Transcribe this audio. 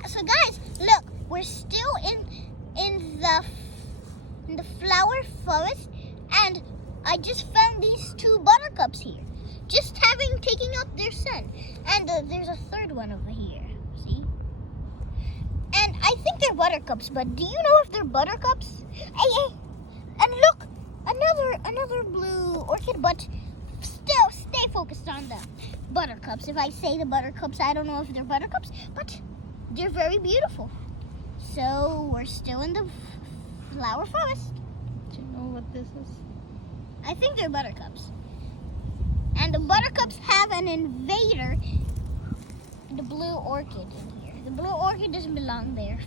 Yeah, so guys, look, we're still in the flower forest, and I just found these 2 buttercups here, just taking up their sun. And there's a third one over here. See? And I think they're buttercups, but do you know if they're buttercups? Hey, and look, another blue orchid, but still stay focused on the buttercups. If I say the buttercups, I don't know if they're buttercups, but they're very beautiful. So we're still in the flower forest. Do you know what this is? I think they're buttercups. And the buttercups have an invader, the blue orchid in here. The blue orchid doesn't belong there.